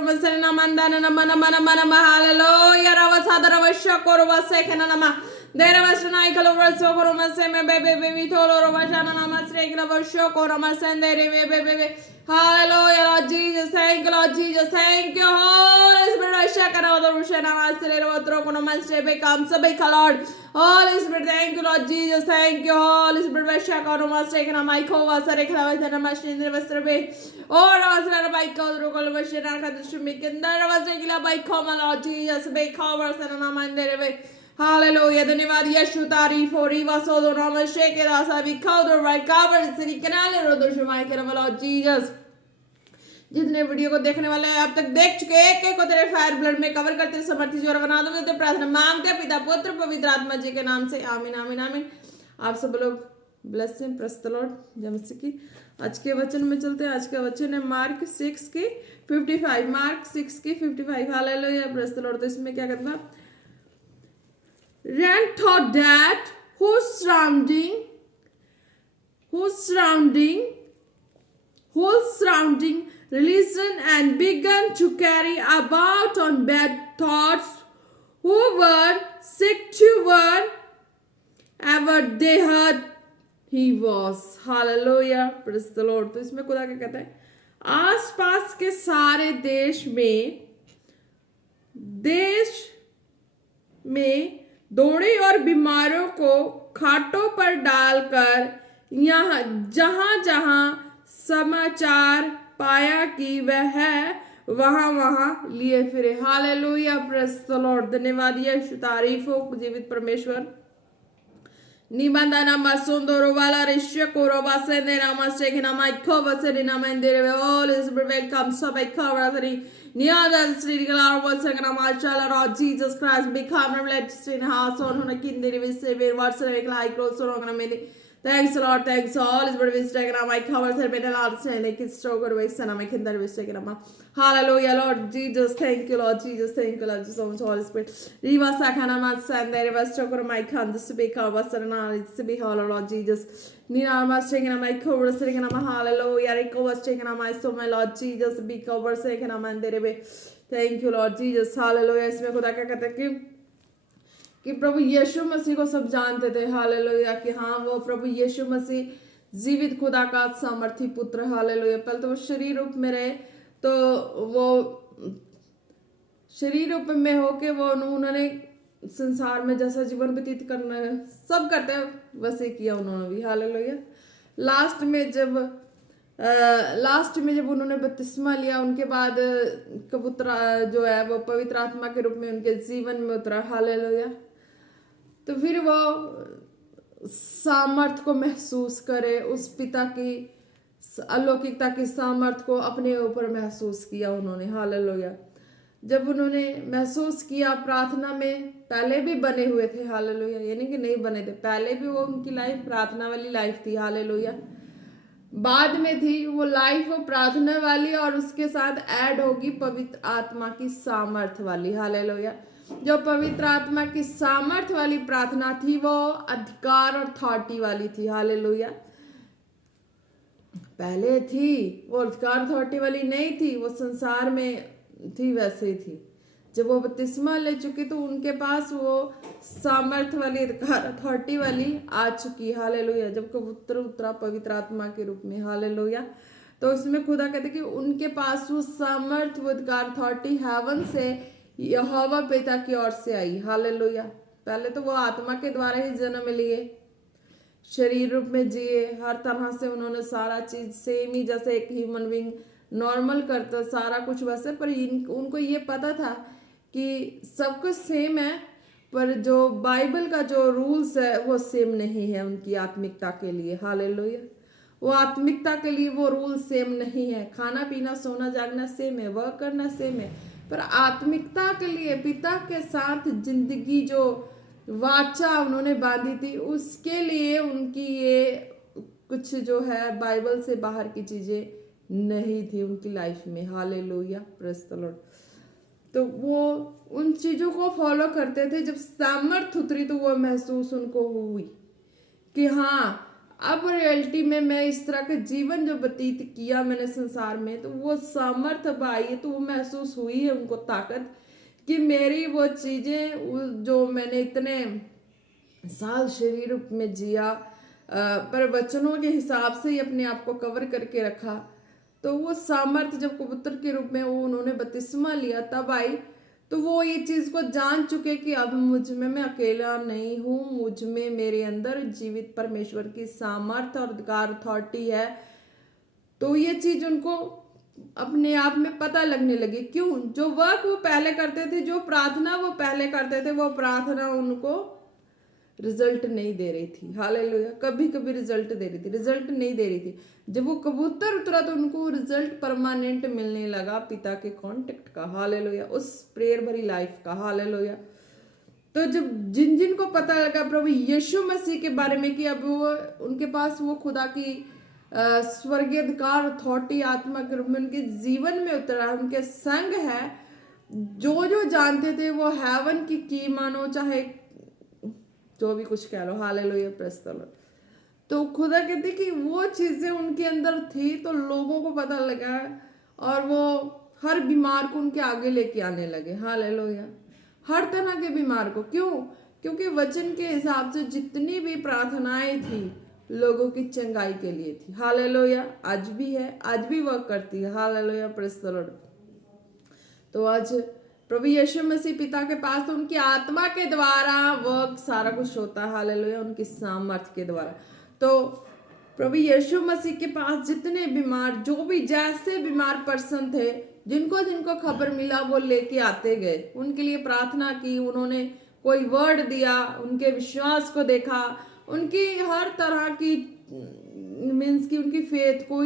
Kurmasena Mandana Mana Mana Mana Hallelujah Ravasada Ravasha Korvaseka Nama. There was an icon of Raso Koromaseme baby Tolo Ravashana Namasrek Ravasho Koromasen baby. Hallelujah, Lord Jesus. Thank you, Lord Jesus. Thank you, Holy Spirit. I shake another Rushana Master Rotrokono Master become Sabeka, Lord. Holy Spirit, thank you, Lord Jesus. Thank you, Holy Spirit. I shake on Master and my Kova Sareka and a machine in the Westerby. Or I was not by Kodrokol Vashana Kadashimik, and there was regular by Koma, Lord Jesus. Bay covers and a man Hallelujah. धन्यवाद यीशु तारीफ हो रीवा सोदो नाम शेके दासा भी काउडर right कावर सिरी कनाल रोदो शुमाई के नाम Lord Jesus जितने video को देखने वाले हैं अब तक देख चुके एक एक को तेरे फायर ब्लड में कवर करते समर्थी जोर बना दो तेरे प्रार्थना मांगते पिता पुत्र पवित्र आत्मा जी के नाम से आमीन आमीन आमीन आप सब लोग bless him praise the Lord जैसे कि आज के वचन में चलते हैं आज का वचन है मार्क 6 की 55 मार्क 6 की 55 हालेलुया प्रेज द लॉर्ड तो इसमें क्या कहता है Rand thought that whose surrounding religion and began to carry about on bad thoughts who were sick to wherever they heard he was. Hallelujah. Praise the Lord. तो इसमें खुदा क्या कहता है आसपास के सारे देश में दौड़े और बीमारों को खाटों पर डालकर यहाँ जहाँ समाचार पाया कि वह है वहाँ लिए फिरे हालेलुया प्रेज द लॉर्ड धन्यवाद यीशु तारीफ हो जीवित परमेश्वर निबंधना masondoro vala rishe koroba sende namaste kina mai kova sende namendere all is welcome so by cover Niada Sri Galar was second Marshall or Jesus Christ become let's in house on a kindred with severe what's like also on a minute. Thanks a lot, thanks all is very mistaken. My covers have been a lot saying they can stroke away and I can never mistake. Hallelujah, Lord Jesus, thank you, Lord Jesus, thank you, Lord Jesus, Holy Spirit. Riva Sakana and there was stroke of my can to be covered and it's to be hollow, Lord Jesus. Nina was taking on my cover, sitting on my hallelujah. Rico was taking on my soul, my Lord Jesus, be covered, second on Mandere. Thank you, Lord Jesus, hallelujah. इसमें खुदा क्या कहता है कि प्रभु यीशु मसीह को सब जानते थे हालेलुया कि हाँ वो प्रभु यीशु मसीह जीवित खुदा का सामर्थी पुत्र हालेलुया पहले तो वो शरीर रूप में रहे तो वो शरीर रूप में होके वो उन्होंने संसार में जैसा जीवन व्यतीत करना सब करते हैं वैसे किया उन्होंने भी हालेलुया लास्ट में जब उन्होंने बपतिस्मा लिया उनके बाद कबूतर जो है वो पवित्र आत्मा के रूप में उनके जीवन में उतरा हालेलुया तो फिर वो सामर्थ को महसूस करे उस पिता की अलौकिकता की सामर्थ को अपने ऊपर महसूस किया उन्होंने हालेलुया जब उन्होंने महसूस किया प्रार्थना में पहले भी बने हुए थे हालेलुया यानी कि नहीं बने थे पहले भी वो उनकी लाइफ प्रार्थना वाली लाइफ थी हालेलुया बाद में थी वो लाइफ वो प्रार्थना वाली और उसके साथ ऐड होगी पवित्र आत्मा की सामर्थ वाली हालेलुया जो पवित्र आत्मा की सामर्थ वाली प्रार्थना थी वो अधिकार और अथॉरिटी वाली थी हालेलुया पहले थी वो अधिकार अथॉरिटी वाली नहीं थी वो संसार में थी वैसे ही थी जब वो बपतिस्मा ले चुकी तो उनके पास वो सामर्थ वाली अधिकार अथॉरिटी वाली आ चुकी हालेलुया जब कबूतर उतरा पवित्र आत्मा के रूप में हालेलुया तो उसमें खुदा कहते कि उनके पास वो सामर्थ वो अधिकार अथॉरिटी हेवन से यहोवा पिता की ओर से आई हालेलुया पहले तो वो आत्मा के द्वारा ही जन्म लिए शरीर रूप में जिए हर तरह से उन्होंने सारा चीज सेम ही जैसे एक ह्यूमन बीइंग नॉर्मल करता सारा कुछ वैसे पर उनको ये पता था कि सब कुछ सेम है पर जो बाइबल का जो रूल्स है वो सेम नहीं है उनकी आत्मिकता के लिए हालेलुया वो आत्मिकता के लिए वो रूल सेम नहीं है खाना पीना सोना जागना सेम है वर्क करना सेम है पर आत्मिकता के लिए पिता के साथ जिंदगी जो वाचा उन्होंने बांधी थी उसके लिए उनकी ये कुछ जो है बाइबल से बाहर की चीजें नहीं थी उनकी लाइफ में हालेलुया प्रेज द लॉर्ड तो वो उन चीजों को फॉलो करते थे जब सामर्थ उतरी तो वो महसूस उनको हुई कि हाँ अब रियलिटी में मैं इस तरह का जीवन जो व्यतीत किया मैंने संसार में, तो वो सामर्थ्य अब आई है, तो वो महसूस हुई है उनको ताकत कि मेरी वो चीजें जो मैंने इतने साल शरीर में जिया, पर वचनों के हिसाब से ही अपने आप को कवर करके रखा, तो वो सामर्थ्य जब कबूतर के रूप में वो उन्होंने बपतिस्मा लिया तब आई। तो वो ये चीज को जान चुके कि अब मुझ में मैं अकेला नहीं हूँ, मुझ में मेरे अंदर जीवित परमेश्वर की सामर्थ्य और अधिकार अथॉरिटी है। तो ये चीज उनको अपने आप में पता लगने लगी। क्यों? जो वर्क वो पहले करते थे, जो प्रार्थना वो पहले करते थे, वो प्रार्थना उनको रिजल्ट नहीं दे रही थी। हालेलुया। कभी कभी रिजल्ट दे रही थी, रिजल्ट नहीं दे रही थी। जब वो कबूतर उतरा तो उनको रिजल्ट परमानेंट मिलने लगा पिता के कांटेक्ट का। हालेलुया। उस प्रेयर भरी लाइफ का। हालेलुया। तो जब जिन जिन को पता लगा प्रभु यीशु मसीह के बारे में कि अब वो उनके पास वो खुदा की स्वर्गीय अधिकार अथॉरिटी आत्मा के रूप में उनके जीवन में उतरा, उनके संग है, जो जो जानते थे वो हेवन की मानो, चाहे जो भी कुछ कह लो। हालेलुया। Praise the lord. तो खुदा कहते कि वो चीजें उनके अंदर थी, तो लोगों को पता लगा और वो हर बीमार को उनके आगे लेके आने लगे। हालेलुया। हर तरह के बीमार को। क्यों? क्योंकि वचन के हिसाब से जितनी भी प्रार्थनाएं थी लोगों की चंगाई के लिए थी। हालेलुया। आज भी है, आज भी वर्क करती है। हालेलुया। Praise the lord. तो आज प्रभु यीशु मसीह पिता के पास तो उनकी आत्मा के द्वारा वर्क सारा कुछ होता है। हालेलुया। उनकी सामर्थ्य के द्वारा। तो प्रभु यीशु मसीह के पास जितने बीमार, जो भी जैसे बीमार पर्सन थे, जिनको जिनको खबर मिला वो लेके आते गए, उनके लिए प्रार्थना की, उन्होंने कोई वर्ड दिया, उनके विश्वास को देखा, उनकी हर तरह की मीन्स की उनकी फेथ को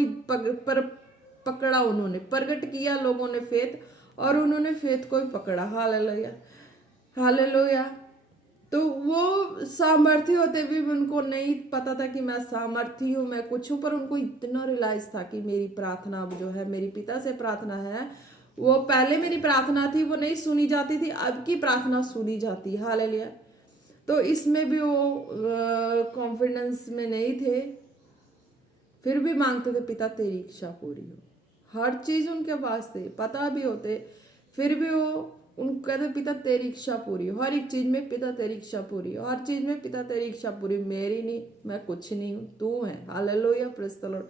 पकड़ा, उन्होंने प्रकट किया लोगों ने फेथ, और उन्होंने फेथ को ही पकड़ा। हालेलुया। हालेलुया। तो वो सामर्थ्य होते हुए भी उनको नहीं पता था कि मैं सामर्थ्य हूँ, मैं कुछ हूँ, पर उनको इतना रियलाइज था कि मेरी प्रार्थना अब जो है, मेरी पिता से प्रार्थना है, वो पहले मेरी प्रार्थना थी वो नहीं सुनी जाती थी, अब की प्रार्थना सुनी जाती है। हालेलुया। तो इसमें भी वो कॉन्फिडेंस में नहीं थे, फिर भी मांगते थे पिता तेरी इच्छा पूरी हो। हर चीज उनके पास थे, पता भी होते, फिर भी वो उनको कहते पिता तेरी इच्छा पूरी हो। हर एक चीज में पिता तेरी इच्छा पूरी हो, हर चीज में पिता तेरी इच्छा पूरी, मेरी नहीं, मैं कुछ नहीं हूँ, तू है। हालेलुया। Praise the lord.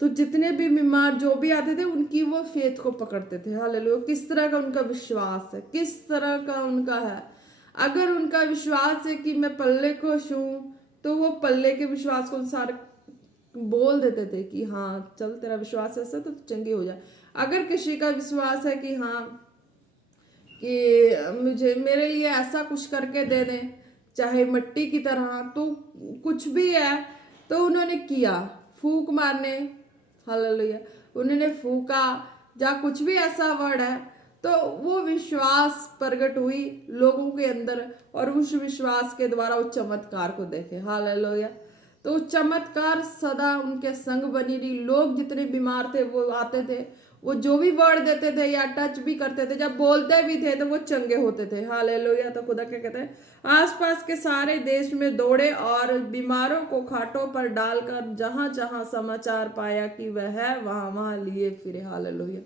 तो जितने भी बीमार जो भी आते थे उनकी वो फेथ को पकड़ते थे। हालेलुया। किस तरह का उनका विश्वास है, किस तरह का उनका है। अगर उनका विश्वास है कि मैं पल्ले को छूं, तो वो पल्ले के विश्वास को अनुसार बोल देते थे कि हाँ चल तेरा विश्वास ऐसा तो चंगी हो जाए। अगर किसी का विश्वास है कि हाँ कि मुझे मेरे लिए ऐसा कुछ करके दे दें, चाहे मिट्टी की तरह, तो कुछ भी है, तो उन्होंने किया फूक मारने। हालेलुया। उन्होंने फूका, या कुछ भी ऐसा वर्ड है, तो वो विश्वास प्रकट हुई लोगों के अंदर, और उस विश्वास के द्वारा वो चमत्कार को देखे। हालेलुया। तो चमत्कार सदा उनके संग बनी रही। लोग जितने बीमार थे वो आते थे, वो जो भी वर्ड देते थे या टच भी करते थे, जब बोलते भी थे तो वो चंगे होते थे। हालेलुया। तो खुदा क्या कहते हैं, आसपास के सारे देश में दौड़े और बीमारों को खाटों पर डालकर जहां जहां समाचार पाया कि वह है वहां वहां लिए फिरे। हालेलुया।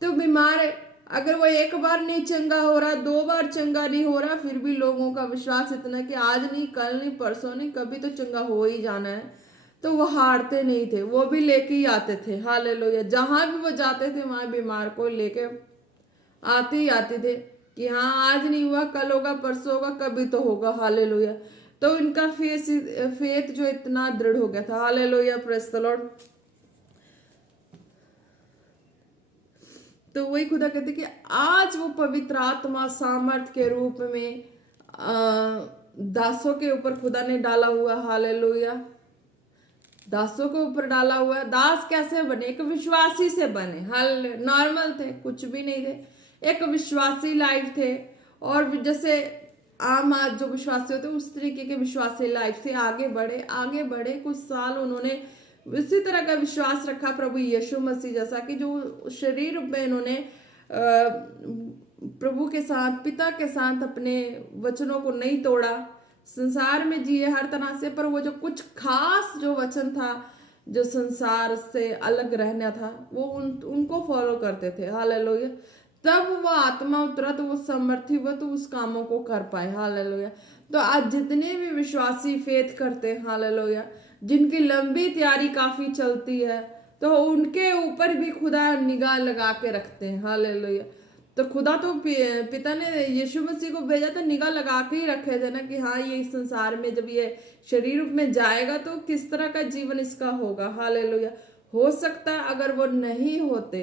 तो बीमार अगर वो एक बार नहीं चंगा हो रहा, दो बार चंगा नहीं हो रहा, फिर भी लोगों का विश्वास इतना कि आज नहीं, कल नहीं, परसों नहीं, कभी तो चंगा हो ही जाना है, तो वो हारते नहीं थे, वो भी लेके ही आते थे। हालेलुया। जहां भी वो जाते थे वहां बीमार को लेके आते ही आते थे कि हाँ आज नहीं हुआ, कल होगा, परसों होगा, कभी तो होगा। हालेलुया। तो इनका फेथ जो इतना दृढ़ हो गया था। हालेलुया। Praise the lord. तो वही खुदा कहते कि आज वो पवित्र आत्मा सामर्थ के रूप में दासों के ऊपर खुदा ने डाला हुआ। हालेलुया। दासों के ऊपर डाला हुआ है। दास कैसे बने? एक विश्वासी से बने। हाल नॉर्मल थे, कुछ भी नहीं थे, एक विश्वासी लाइफ थे, और जैसे आम आज जो विश्वासी होते उस तरीके के विश्वासी लाइफ से आगे बढ़े, आगे बढ़े। कुछ साल उन्होंने इसी तरह का विश्वास रखा प्रभु यीशु मसीह जैसा, कि जो शरीर में इन्होंने प्रभु के साथ, पिता के साथ अपने वचनों को नहीं तोड़ा, संसार में जिए हर तरह से, पर वो जो कुछ खास जो वचन था जो संसार से अलग रहना था वो उनको फॉलो करते थे। हालेलुया। तब वो आत्मा उतरा तो वो समर्थी हुआ तो उस कामों को कर पाए। हालेलुया। तो आज जितने भी विश्वासी फेथ करते हैं, हालेलुया, जिनकी लंबी तैयारी काफी चलती है, तो उनके ऊपर भी खुदा निगाह लगा के रखते हैं। हालेलुया। तो खुदा तो पिता ने यीशु मसीह को भेजा तो निगाह लगा के ही रखे थे ना कि हाँ ये इस संसार में जब ये शरीर रूप में जाएगा तो किस तरह का जीवन इसका होगा। हालेलुया। हो सकता है अगर वो नहीं होते,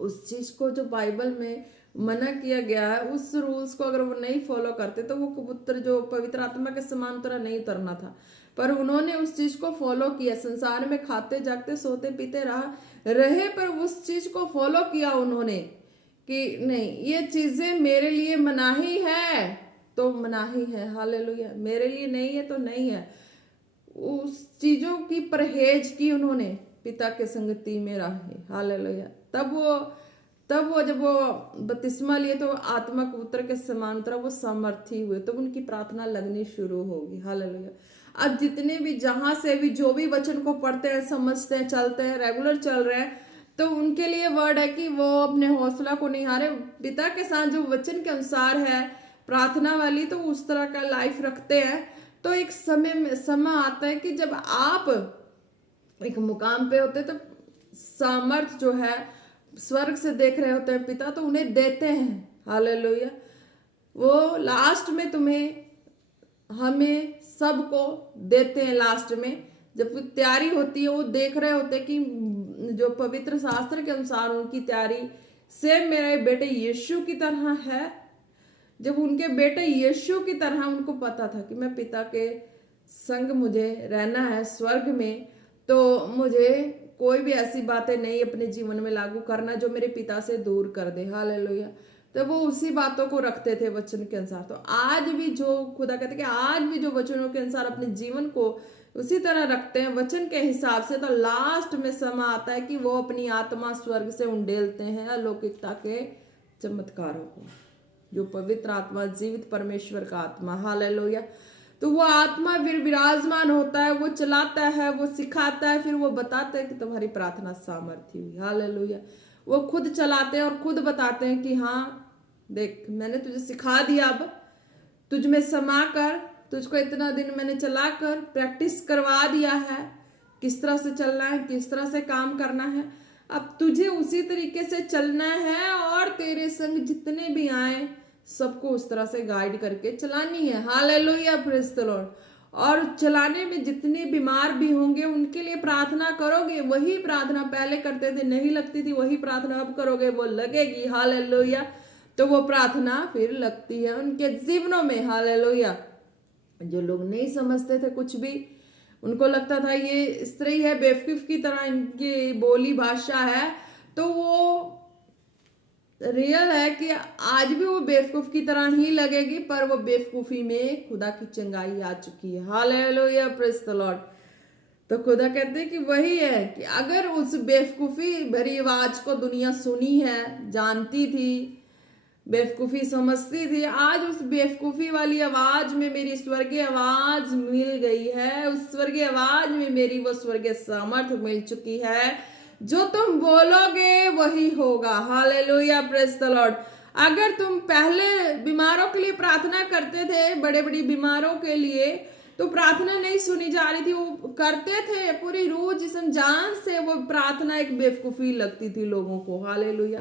उस चीज को जो बाइबल में मना किया गया है, उस रूल्स को अगर वो नहीं फॉलो करते तो वो कबूतर जो पवित्र आत्मा के समान तरह नहीं उतरना था। पर उन्होंने उस चीज को फॉलो किया। संसार में खाते जागते सोते पीते रहे पर उस चीज को फॉलो किया उन्होंने कि नहीं ये चीजें मेरे लिए मनाही है तो मनाही है। हालेलुया। मेरे लिए नहीं है तो नहीं है। उस चीजों की परहेज की उन्होंने, पिता के संगति में रहे। हालेलुया। तब वो जब वो बपतिस्मा लिए तो आत्मा कबूतर के समान उतरा, वो सामर्थी हुए, तो उनकी प्रार्थना लगनी शुरू होगी। हालेलुया। अब जितने भी जहां से भी जो भी वचन को पढ़ते हैं, समझते हैं, चलते हैं, रेगुलर चल रहे हैं, तो उनके लिए वर्ड है कि वो अपने हौसला को नहीं हारे, पिता के साथ जो वचन के अनुसार है प्रार्थना वाली, तो उस तरह का लाइफ रखते हैं। तो एक समय आता है कि जब आप एक मुकाम पे होते तो सामर्थ जो है स्वर्ग से देख रहे होते हैं पिता, तो उन्हें देते हैं। हालेलुया। वो लास्ट में तुम्हें हमें सबको देते हैं। लास्ट में जब तैयारी होती है वो देख रहे होते हैं कि जो पवित्र शास्त्र के अनुसार उनकी तैयारी से मेरे बेटे यीशु की तरह है। जब उनके बेटे यीशु की तरह उनको पता था कि मैं पिता के संग मुझे रहना है स्वर्ग में, तो मुझे कोई भी ऐसी बातें नहीं अपने जीवन में लागू करना जो मेरे पिता से दूर कर दे। हालेलुया। तो वो उसी बातों को रखते थे वचन के अनुसार। तो आज भी जो खुदा कहते कि आज भी जो वचनों के अनुसार अपने जीवन को उसी तरह रखते हैं वचन के हिसाब से, तो लास्ट में समय आता है कि वो अपनी आत्मा स्वर्ग से उंडेलते हैं अलौकिकता के चमत्कारों को, जो पवित्र आत्मा, जीवित परमेश्वर का आत्मा। हालेलुया। तो वो आत्मा फिर विराजमान होता है, वो चलाता है, वो सिखाता है, फिर वो बताता है कि तुम्हारी प्रार्थना सामर्थी हुई। हालेलुया। वो खुद चलाते हैं और खुद बताते हैं कि हाँ देख मैंने तुझे सिखा दिया, अब तुझ में समा कर, तुझको इतना दिन मैंने चला कर प्रैक्टिस करवा दिया है किस तरह से चलना है, किस तरह से काम करना है। अब तुझे उसी तरीके से चलना है और तेरे संग जितने भी आए सबको उस तरह से गाइड करके चलानी है। हालेलुया। Praise the Lord. और चलाने में जितने बीमार भी होंगे उनके लिए प्रार्थना करोगे, वही प्रार्थना पहले करते थे नहीं लगती थी, वही प्रार्थना अब करोगे वो लगेगी। हालेलुया। तो वो प्रार्थना फिर लगती है उनके जीवनों में। हालेलुया। जो लोग नहीं समझते थे कुछ भी, उनको लगता था ये स्त्री है, बेवकूफ की तरह इनकी बोली भाषा है, तो वो रियल है कि आज भी वो बेवकूफ की तरह ही लगेगी, पर वो बेवकूफी में खुदा की चंगाई आ चुकी है। हालेलुया। Praise the lord. तो खुदा कहते हैं कि वही है कि अगर उस बेवकूफी भरी आवाज को दुनिया सुनी है, जानती थी, बेवकूफी समझती थी, आज उस बेवकूफी वाली आवाज में मेरी स्वर्गीय आवाज मिल गई है। उस स्वर्गीय आवाज में मेरी वो स्वर्गीय सामर्थ मिल चुकी है। जो तुम बोलोगे वही होगा। हालेलुया। Praise the Lord. अगर तुम पहले बीमारों के लिए प्रार्थना करते थे, बड़े बड़ी बीमारों के लिए, तो प्रार्थना नहीं सुनी जा रही थी, वो करते थे पूरी रूह जिस्म जान से, वो प्रार्थना एक बेवकूफी लगती थी लोगों को। हालेलुया।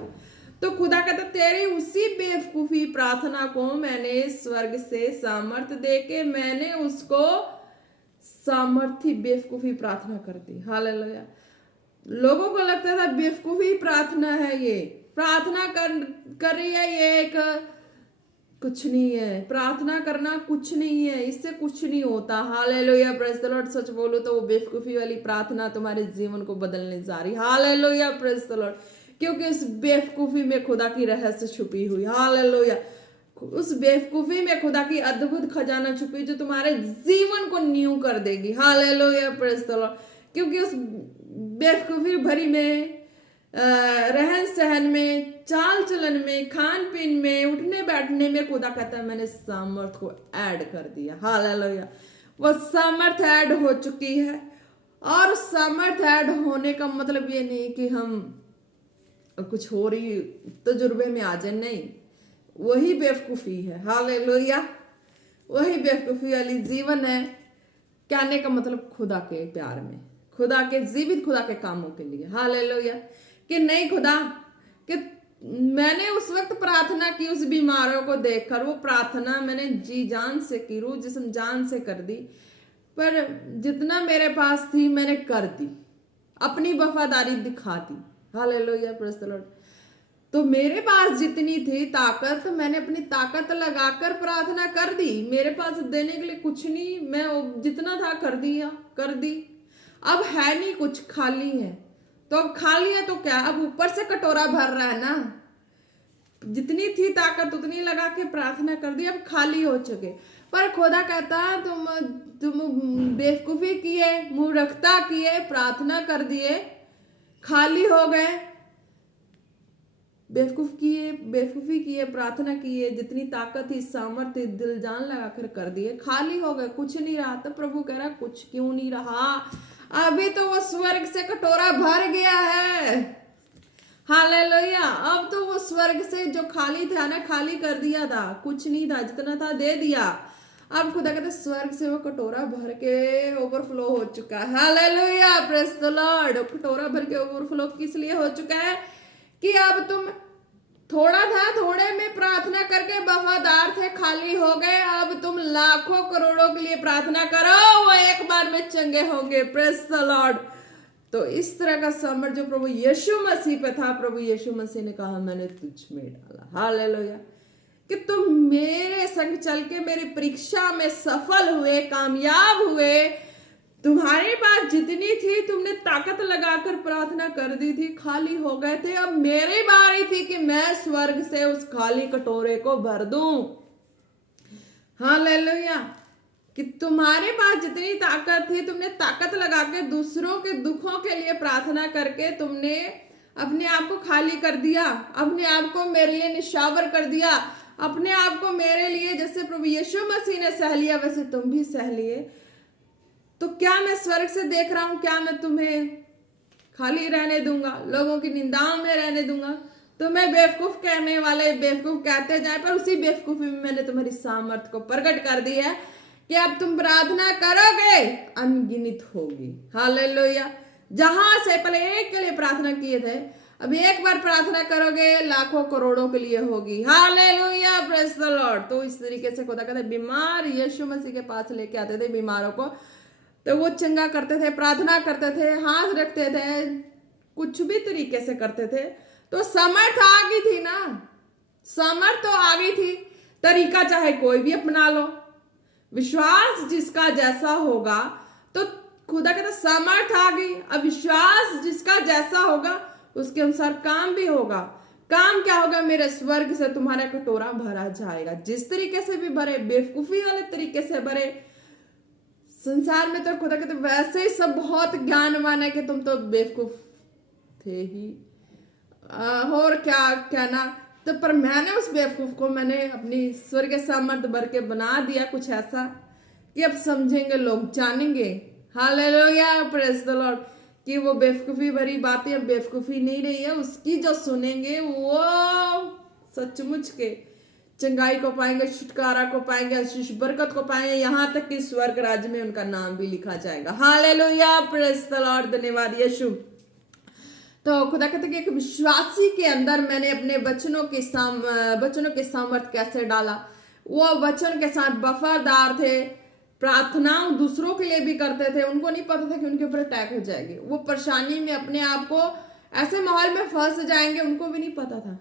तो खुदा कहता तेरी उसी बेवकूफी प्रार्थना को मैंने स्वर्ग से सामर्थ्य देके मैंने उसको सामर्थी बेवकूफी प्रार्थना कर दी। हालेलुया। लोगों को लगता था बेवकूफी प्रार्थना है, ये प्रार्थना कर रही है, ये एक कुछ नहीं है, प्रार्थना करना कुछ नहीं है, इससे कुछ नहीं होता। हालेलुया। Praise the lord. सच बोलो तो वो बेवकूफी वाली प्रार्थना तुम्हारे जीवन को बदलने जा रही। हालेलुया। Praise the Lord. क्योंकि उस बेवकूफी में खुदा की रहस्य छुपी हुई। हालेलुया। उस बेवकूफी में खुदा की अद्भुत खजाना छुपी जो तुम्हारे जीवन को न्यू कर देगी। हालेलुया। Praise the Lord. क्योंकि उस बेवकूफी भरी में रहन सहन में, चाल चलन में, खान पीन में, उठने बैठने में खुदा कहता है मैंने सामर्थ को ऐड कर दिया। हालेलुया। वो सामर्थ ऐड हो चुकी है। और सामर्थ ऐड होने का मतलब ये नहीं कि हम कुछ हो रही तजुर्बे में आ जाए, नहीं, वही बेवकूफ़ी है। हालेलुया। वही बेवकूफ़ी वाली जीवन है। कहने का मतलब खुदा के प्यार में, खुदा के जीवित खुदा के कामों के लिए। हालेलुया। कि नहीं खुदा, कि मैंने उस वक्त प्रार्थना की उस बीमारों को देखकर, वो प्रार्थना मैंने जी जान से की, रूह जिस्म जान से कर दी, पर जितना मेरे पास थी मैंने कर दी, अपनी वफादारी दिखा दी। Hallelujah, praise the lord. तो मेरे पास जितनी थी ताकत, मैंने अपनी ताकत लगाकर प्रार्थना कर दी। मेरे पास देने के लिए कुछ नहीं, मैं जितना था कर दिया, कर दी। अब है नहीं कुछ, खाली है। तो अब खाली है तो क्या, अब ऊपर से कटोरा भर रहा है ना। जितनी थी ताकत उतनी लगा के प्रार्थना कर दी, अब खाली हो चुके। पर खुदा कहता तुम बेवकूफी किए, मूर्खता किए, प्रार्थना कर दिए, खाली हो गए, बेवकूफी किए, प्रार्थना किए, जितनी ताकत थी, सामर्थ्य, दिल जान लगाकर कर दिए, खाली हो गए, कुछ नहीं रहा। तो प्रभु कह रहा कुछ क्यों नहीं रहा, अभी तो वो स्वर्ग से कटोरा भर गया है। हालेलुया। अब तो वो स्वर्ग से जो खाली था ना, खाली कर दिया था, कुछ नहीं था, जितना था दे दिया। अब खुदा कहते स्वर्ग से वो कटोरा भर के ओवरफ्लो हो चुका है। Hallelujah, praise the Lord. कटोरा भर के ओवरफ्लो किस लिए हो चुका है, कि अब तुम थोड़ा था, थोड़े में प्रार्थना करके वफादार थे, खाली हो गए। अब तुम लाखों करोड़ों के लिए प्रार्थना करो, वो एक बार में चंगे होंगे। Praise the lord. तो इस तरह का समर्थ जो प्रभु यीशु मसीह पे था, प्रभु यीशु मसीह ने कहा मैंने तुझ में डाला। हालेलुया। कि तुम मेरे संग चल के मेरी परीक्षा में सफल हुए, कामयाब हुए। तुम्हारे पास जितनी थी तुमने ताकत लगाकर प्रार्थना कर दी थी, खाली हो गए थे। अब मेरी बारी थी कि मैं स्वर्ग से उस खाली कटोरे को भर दूं। हालेलुया। कि तुम्हारे पास जितनी ताकत थी, तुमने ताकत लगा के दूसरों के दुखों के लिए प्रार्थना करके तुमने अपने आप को खाली कर दिया, अपने आप को मेरे लिए निशावर कर दिया, अपने आप को मेरे लिए जैसे प्रभु यीशु मसीह ने सह लिया वैसे तुम भी सह लिए। तो क्या मैं स्वर्ग से देख रहा हूं, क्या मैं तुम्हें खाली रहने दूंगा, लोगों की निंदाओं में रहने दूंगा? तुम्हें बेवकूफ कहने वाले बेवकूफ कहते जाए, पर उसी बेवकूफी में मैंने तुम्हारी सामर्थ को प्रकट कर दी है कि अब तुम प्रार्थना करोगे अनगिनत होगी। हालेलुया। जहां से पहले एक के लिए प्रार्थना किए थे, अब एक बार प्रार्थना करोगे लाखों करोड़ों के लिए होगी। Hallelujah, praise the lord. तो इस तरीके से खुदा कहते बीमार यीशु मसीह के पास लेके आते थे बीमारों को, तो वो चंगा करते थे, प्रार्थना करते थे, हाथ रखते थे, कुछ भी तरीके से करते थे। तो समर्थ आ गई थी ना, समर्थ तो आ गई थी। तरीका चाहे कोई भी अपना लो, विश्वास जिसका जैसा होगा, तो खुदा कहता समर्थ आ गई। अब विश्वास जिसका जैसा होगा उसके अनुसार काम भी होगा। काम क्या होगा, मेरे स्वर्ग से तुम्हारा कटोरा भरा जाएगा। जिस तरीके से भी भरे, बेवकूफी वाले तरीके से भरे, संसार में तो खुदा कहते वैसे ही सब बहुत ज्ञानवान है कि तुम तो बेवकूफ थे ही, और क्या कहना। तो पर मैंने उस बेवकूफ को मैंने अपनी स्वर्ग सामर्थ भर के बना दिया कुछ ऐसा कि अब समझेंगे लोग, जानेंगे। Hallelujah, praise the Lord. कि वो बेवकूफ़ी भरी बातें अब बेवकूफ़ी नहीं रही है, उसकी जो सुनेंगे वो सचमुच के चंगाई को पाएंगे, छुटकारा को पाएंगे, आशीष बरकत को पाएंगे, यहाँ तक कि स्वर्ग राज्य में उनका नाम भी लिखा जाएगा। Hallelujah, praise the Lord. धन्यवाद यीशु। तो खुदा कहते कि एक विश्वासी के अंदर मैंने अपने वचनों के सामर्थ कैसे डाला। वो वचन के साथ वफादार थे, प्रार्थनाओं दूसरों के लिए भी करते थे। उनको नहीं पता था कि उनके ऊपर अटैक हो जाएगी, वो परेशानी में अपने आप को ऐसे माहौल में फंस जाएंगे, उनको भी नहीं पता था।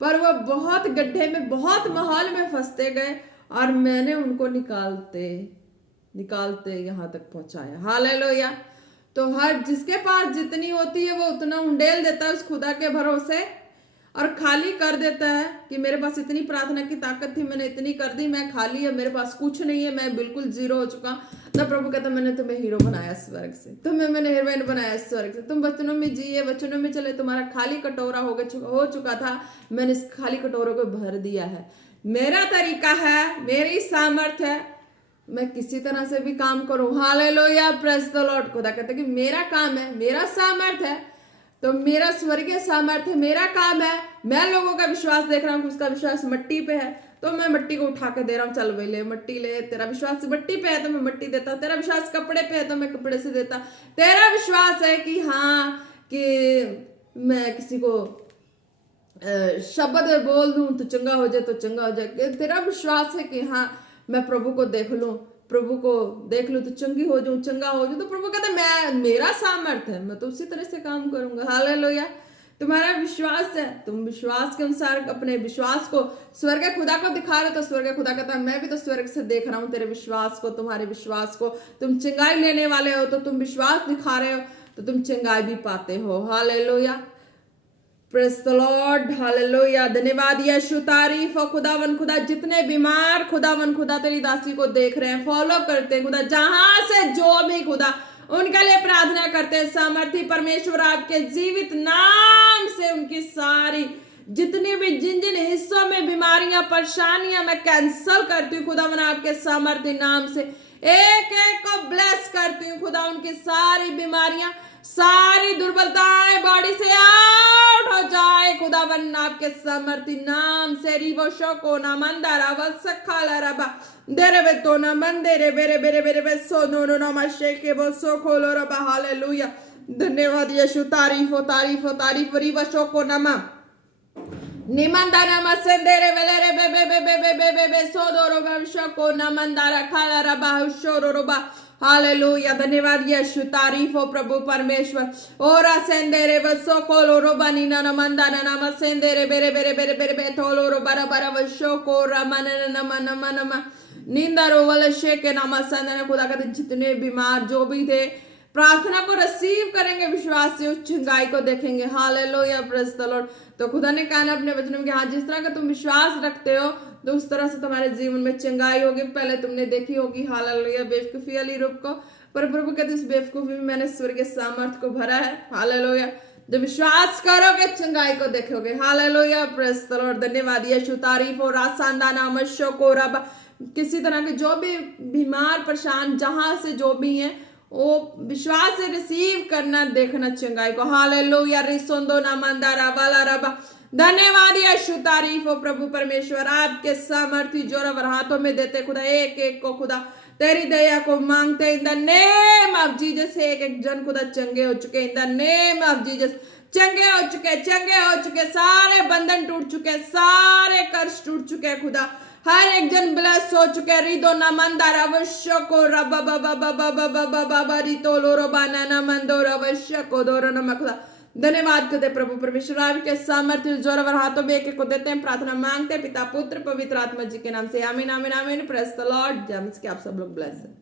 पर वो बहुत गड्ढे में, बहुत माहौल में फंसते गए और मैंने उनको निकालते निकालते यहाँ तक पहुंचाया। हालेलुया। तो हर जिसके पास जितनी होती है वो उतना उंडेल देता है उस खुदा के भरोसे, और खाली कर देता है कि मेरे पास इतनी प्रार्थना की ताकत थी, मैंने इतनी कर दी, मैं खाली है, मेरे पास कुछ नहीं है, मैं बिल्कुल जीरो हो चुका। तब प्रभु कहता मैंने तुम्हें हीरो बनाया स्वर्ग से, तुम्हें मैंने हीरोइन बनाया स्वर्ग से, तुम वचनों में जिए, वचनों में चले, तुम्हारा खाली कटोरा हो चुका था, मैंने इस खाली कटोरे को भर दिया है। मेरा तरीका है, मेरी सामर्थ्य है, मैं किसी तरह से भी काम करूं। Hallelujah, praise the Lord. खुदा कहता है कि मेरा काम है, मेरा सामर्थ्य है, तो मेरा स्वर्गीय सामर्थ्य, मेरा काम है। मैं लोगों का विश्वास देख रहा हूँ कि उसका विश्वास मिट्टी पे है, तो मैं मिट्टी को उठा के दे रहा हूँ, चल भाई ले मट्टी ले। तेरा विश्वास मिट्टी पे है तो मैं मिट्टी देता, तेरा विश्वास कपड़े पे है तो मैं कपड़े से देता, तेरा विश्वास है कि हाँ कि मैं किसी को शब्द बोल दूं तो चंगा हो जाए, तो चंगा हो जाए। तेरा विश्वास है कि हाँ मैं प्रभु को देख लूं, प्रभु को देख लूं तो चंगी हो जाऊं, चंगा हो जाऊं, तो प्रभु कहता है मैं, मेरा सामर्थ्य है, मैं तो उसी तरह से काम करूंगा। हालेलुया। तुम्हारा विश्वास है, तुम विश्वास के अनुसार अपने विश्वास को स्वर्ग खुदा को दिखा रहे हो, तो स्वर्ग खुदा कहता है मैं भी तो स्वर्ग से देख रहा हूं तेरे विश्वास को, तुम्हारे विश्वास को। तुम चंगाई लेने वाले हो तो तुम विश्वास दिखा रहे हो तो तुम चंगाई भी पाते हो। Hallelujah, praise the Lord, hallelujah. धन्यवाद यीशु, तारीफ और खुदावन खुदा। जितने बीमार खुदावन खुदा तेरी दासी को देख रहे हैं, फॉलो करते हैं खुदा, जहां से जो भी खुदा उनके लिए प्रार्थना करते हैं, सामर्थी परमेश्वर आपके जीवित नाम से उनकी सारी जितनी भी जिन जिन हिस्सों में बीमारियां परेशानियां मैं कैंसल करती हूँ खुदा, मैं आपके सामर्थ्य नाम से एक एक को ब्लेस करती हूँ खुदा। उनकी सारी बीमारियां, सारी दुर्बलताएं बॉडी से आउट हो जाए खुदावन आपके सामर्थ्य नाम से। रिवो शोको ना मंदारा वसखाला रबा देरे वे तो ना मंदेरे बेरे बेरे बेरे बे सो नो नो ना मशेके वो सो खोलो रबा। हालेलुया, धन्यवाद यीशु, तारीफ हो तारीफ हो तारीफ। रिवो शोको नमा निमंदाना मसेंदेरे वेलेरे बे बे बे बे बे बे बे बे सोदोरो शको नमंदारा खाला रबा शोरो रबा। हालेलुया, धन्यवाद यीशु, तारीफ हो प्रभु परमेश्वर। ओरा सेंदेरे वसो कोलो रोबा नीना नमंदाना नम सेंदेरे बेरे बेरे बेरे बेरे बे थोलो रो बरा बरा वशो को रमन नम नम नम निंदा रो वाले शेके नाम संदन। खुदा कहते जितने बीमार जो भी थे प्रार्थना को रिसीव करेंगे, विश्वास से उस चंगाई को देखेंगे। Hallelujah, praise the lord. तो खुदा ने कहा अपने वचनों में कि हाँ जिस तरह का तुम विश्वास रखते हो तो उस तरह से तुम्हारे जीवन में चंगाई होगी। पहले तुमने देखी होगी हालेलुया बेवकूफी वाली रूप को, पर प्रभु कहते इस बेवकूफी में मैंने स्वर्गीय सामर्थ को भरा है। हालेलुया, जब विश्वास करोगे चंगाई को देखोगे। Hallelujah, praise the Lord. धन्यवाद यीशु, तारीफ और आसानदाना मशो को रब। किसी तरह के जो भी बीमार परेशान जहां से जो भी हैं वो विश्वास से रिसीव करना, देखना चंगाई को। हालेलुया, रिसोंदो ना मंदारा वाला रबा। धन्यवाद यीशु, तारीफ हो प्रभु परमेश्वर आपके सामर्थ्य जोर हाथों में देते खुदा, एक एक को खुदा तेरी दया को मांगते in the name of Jesus. एक एक जन खुदा चंगे हो चुके in the name of Jesus, चंगे हो चुके, सारे बंधन टूट चुके, सारे कर्ज टूट चुके खुदा, हर एक जन ब्लेस हो चुके। रिदो ना मंदारा अवश्य को रबा बाबा बाबा बाबा बाबा रितो लोरो बाना ना मंदोर अवश्य को दोरो ना मखला। धन्यवाद करते प्रभु परमेश्वर आपके सामर्थ्य जोर और हाथों में एक एक को देते हैं, प्रार्थना मांगते हैं पिता पुत्र पवित्र आत्मा जी के नाम से। आमीन आमीन आमीन। Praise the Lord. जेम्स के आप सब लोग ब्लेस हैं।